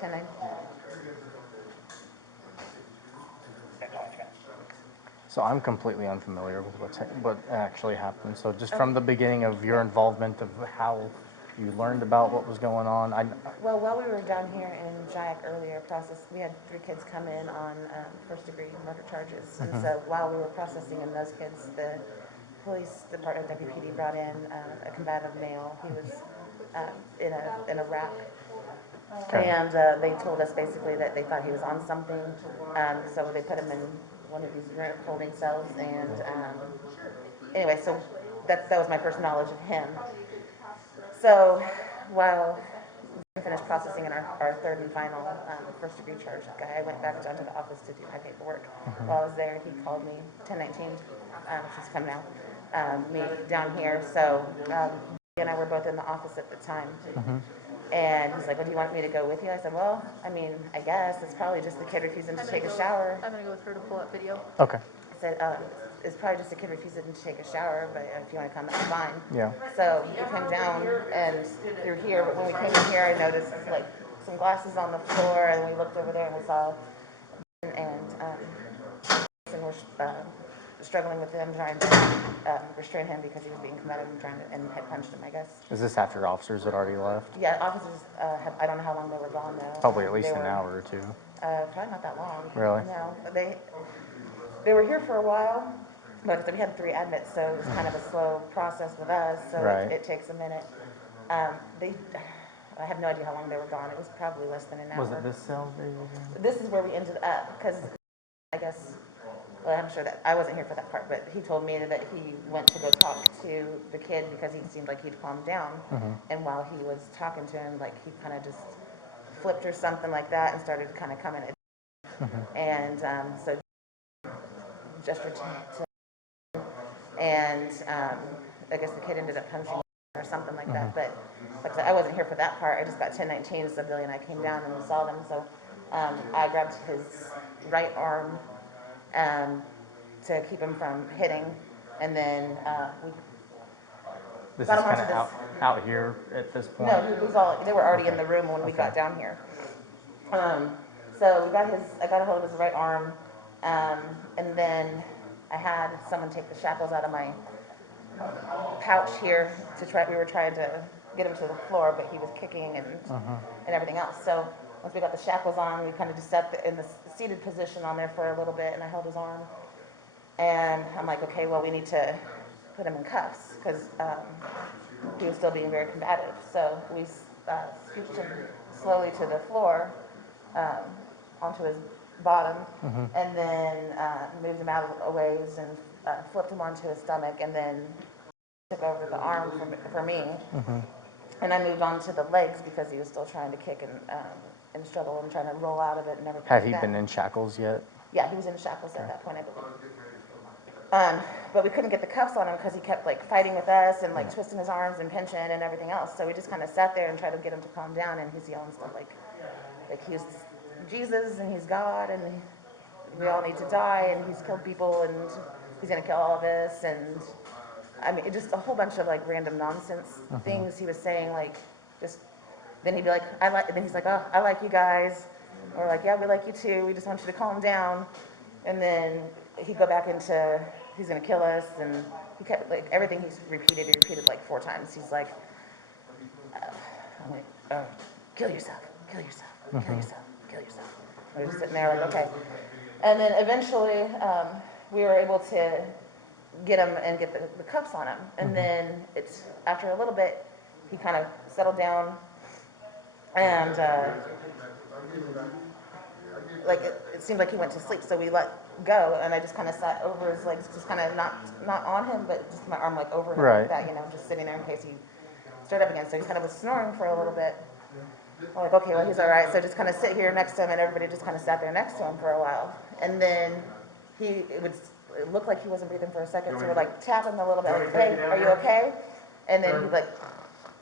10-9. So I'm completely unfamiliar with what actually happened. So just from the beginning of your involvement of how you learned about what was going on, Well, while we were down here in Jack earlier we had 3 kids come in on first-degree murder charges. And so while we were processing in those kids, the police department, WPD, brought in a combative male. He was in a rack. Okay. And they told us basically that they thought he was on something. So they put him in one of these holding cells. And anyway, so that was my first knowledge of him. So while we finished processing in our third and final first-degree charge guy, I went back down to the office to do my paperwork. While I was there, he called me 1019, she's come now, me down here. So he and I were both in the office at the time. And he's like, well, do you want me to go with you? I said, well, I mean, I guess it's probably just the kid refusing to take a shower. I'm going to go with her to pull up video. Okay. I said, it's probably just a kid refusing to take a shower, but if you want to come, that's fine. Yeah. So we came down and through here, but when we came in here, I noticed like some glasses on the floor, and we looked over there and we saw, and we're struggling with them, trying to restrain him because he was being combative and had punched him, I guess. Is this after officers had already left? Yeah, officers, I don't know how long they were gone though. Probably at least an hour or two. Probably not that long. Really? No, they were here for a while, but we had 3 admits, so it was kind of a slow process with us, so Right. it takes a minute. I have no idea how long they were gone. It was probably less than an hour. Was it this cell they were in? This is where we ended up, because I guess, well, I'm sure that I wasn't here for that part, but he told me that he went to go talk to the kid because he seemed like he'd calmed down. And while he was talking to him, like he kind of just flipped or something like that and started kind of coming at and so just for and I guess the kid ended up punching him or something like that. But like I said, I wasn't here for that part. I just got 1019, so Billy and I came down and we saw them. So I grabbed his right arm to keep him from hitting, and then we This got is him kind onto of this. out here at this point? No, he was all, they were already in the room when we got down here. So I got a hold of his right arm, and then I had someone take the shackles out of my pouch here we were trying to get him to the floor, but he was kicking and everything else. So once we got the shackles on, we kind of just sat in the seated position on there for a little bit, and I held his arm. And I'm like, okay, well, we need to put him in cuffs, because he was still being very combative. So we scooped him slowly to the floor, onto his bottom, and then moved him out a ways and flipped him onto his stomach, and then took over the arm for me. And I moved on to the legs because he was still trying to kick and struggle and trying to roll out of it and never. Had he been in shackles yet? Yeah, he was in shackles at that point, I believe. But we couldn't get the cuffs on him because he kept like fighting with us and like twisting his arms and pinching and everything else. So we just kind of sat there and tried to get him to calm down, and he's yelling stuff like he's Jesus and he's God and we all need to die and he's killed people and he's gonna kill all of us, and I mean just a whole bunch of like random nonsense things he was saying, like just then he'd be like, then he's like, oh, I like you guys, or like, yeah, we like you too, we just want you to calm down. And then he'd go back into he's gonna kill us, and he kept like everything he repeated like 4 times. He's like, I'm like, kill yourself, kill yourself, kill yourself, kill yourself. I was just sitting there like, okay. And then eventually we were able to get him and get the cuffs on him. And then it's after a little bit, he kind of settled down, and like it seemed like he went to sleep. So we let go, and I just kind of sat over his legs, just kind of not on him, but just my arm like over him like that, just sitting there in case he stood up again. So he kind of was snoring for a little bit. I'm like, okay, well, he's all right. So just kind of sit here next to him, and everybody just kind of sat there next to him for a while. And then it looked like he wasn't breathing for a second, so we're like tapping him a little bit, like, hey, are you okay? And then he'd like,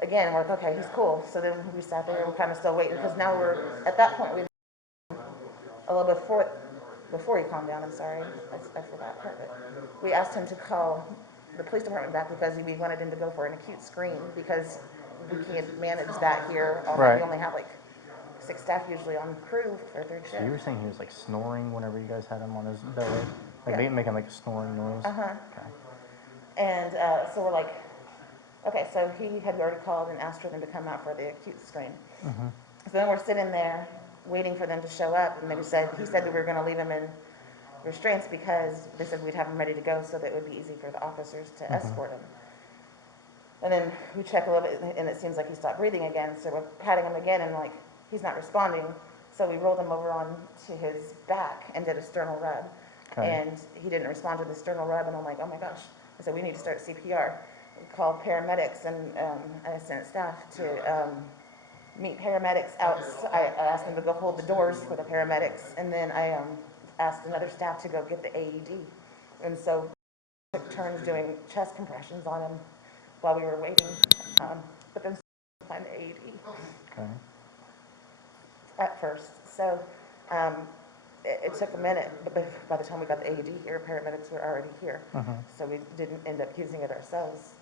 again, we're like, okay, he's cool. So then we sat there and we're kind of still waiting, because now at that point, we a little bit before he calmed down, I'm sorry, I forgot part of it. We asked him to call the police department back because we wanted him to go for an acute screen, because we can't manage that here. We only have like 6 staff usually on crew for third So you were shift. saying he was like snoring whenever you guys had him on his belly? Like Yeah. making like a snoring noise? Uh-huh. Okay. And so we're like, okay, so he had already called and asked for them to come out for the acute screen. Mm-hmm. So then we're sitting there waiting for them to show up, and he said that we were going to leave him in restraints because they said we'd have him ready to go so that it would be easy for the officers to escort him. And then we check a little bit, and it seems like he stopped breathing again, so we're patting him again, and like, he's not responding. So we rolled him over onto his back and did a sternal rub. Okay. And he didn't respond to the sternal rub, and I'm like, oh my gosh. I said, we need to start CPR. We called paramedics, and I sent staff to meet paramedics out. I asked them to go hold the doors for the paramedics, and then I asked another staff to go get the AED. And so took turns doing chest compressions on him while we were waiting. But then find the AED Okay. at first. So it took a minute, but by the time we got the AED here, paramedics were already here. So we didn't end up using it ourselves.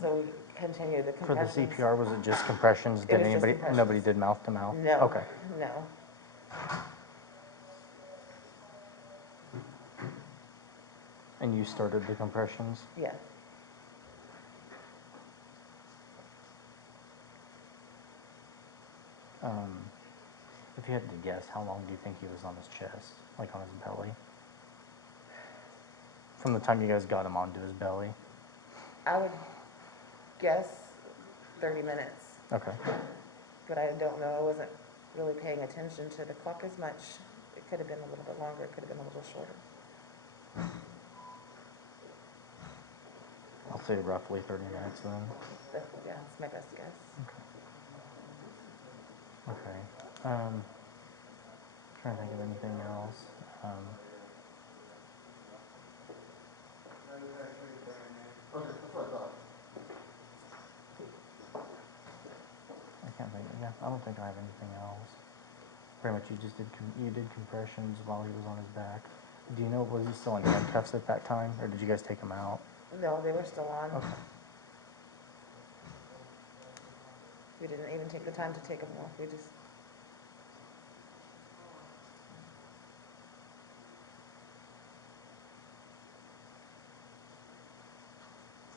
So we continued the For the compressions. CPR, was it just compressions? It Did was just anybody, compressions. nobody did mouth to mouth? No. Okay. No. And you started the compressions? Yeah. If you had to guess, how long do you think he was on his chest? Like on his belly? From the time you guys got him onto his belly? I would guess 30 minutes, Okay. but I don't know. I wasn't really paying attention to the clock as much. It could have been a little bit longer. It could have been a little shorter. I'll say roughly 30 minutes then. Yeah, that's my best guess. Okay. Trying to think of anything else. I can't think. Yeah, I don't think I have anything else. Pretty much, you just did you did compressions while he was on his back. Do you know, was he still in handcuffs at that time, or did you guys take him out? No, they were still on. Okay. We didn't even take the time to take them off. We just.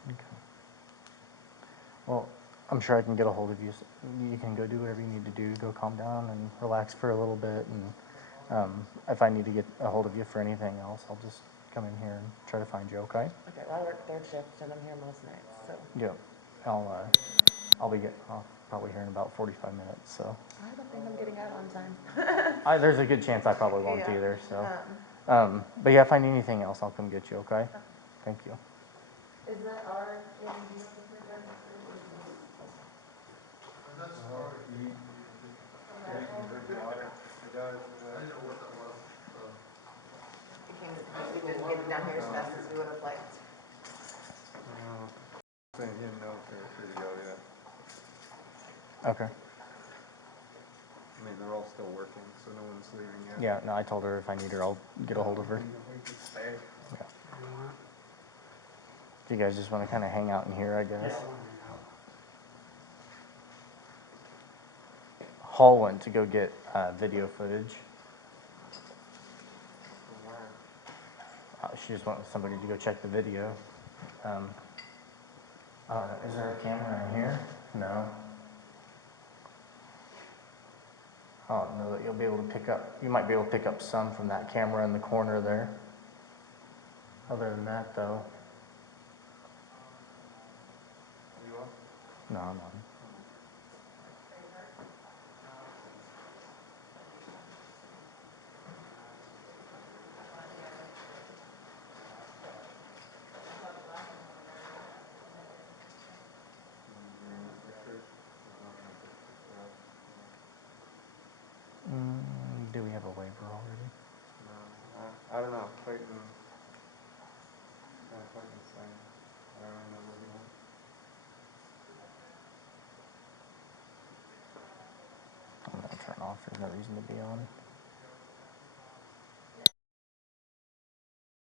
Okay. Well, I'm sure I can get a hold of you. You can go do whatever you need to do. Go calm down and relax for a little bit. And if I need to get a hold of you for anything else, I'll just come in here and try to find you. Okay? Okay, well, I work third shift and I'm here most nights, so. Yeah. I'll probably here in about 45 minutes. So I don't think I'm getting out on time. there's a good chance I probably won't Yeah. either. So, but yeah, if I need anything else, I'll come get you. Okay? Thank you. Is that our? We didn't get it down here as fast as we would have liked. He didn't know if they were free to go yet. Okay. I mean, they're all still working, so no one's leaving yet. Yeah. No, I told her if I need her, I'll get a hold of her. Stay. Yeah. If you guys just want to kind of hang out in here, I guess. Hall went to go get video footage. She just went with somebody to go check the video. Is there a camera in here? No. Oh, no, that you'll be able to pick up, you might be able to pick up some from that camera in the corner there. Other than that, though, You are? no, I'm on. Do we have a waiver already? No, I don't know. Clayton's saying. I don't really know what he wants. I'm gonna turn off. There's no reason to be on.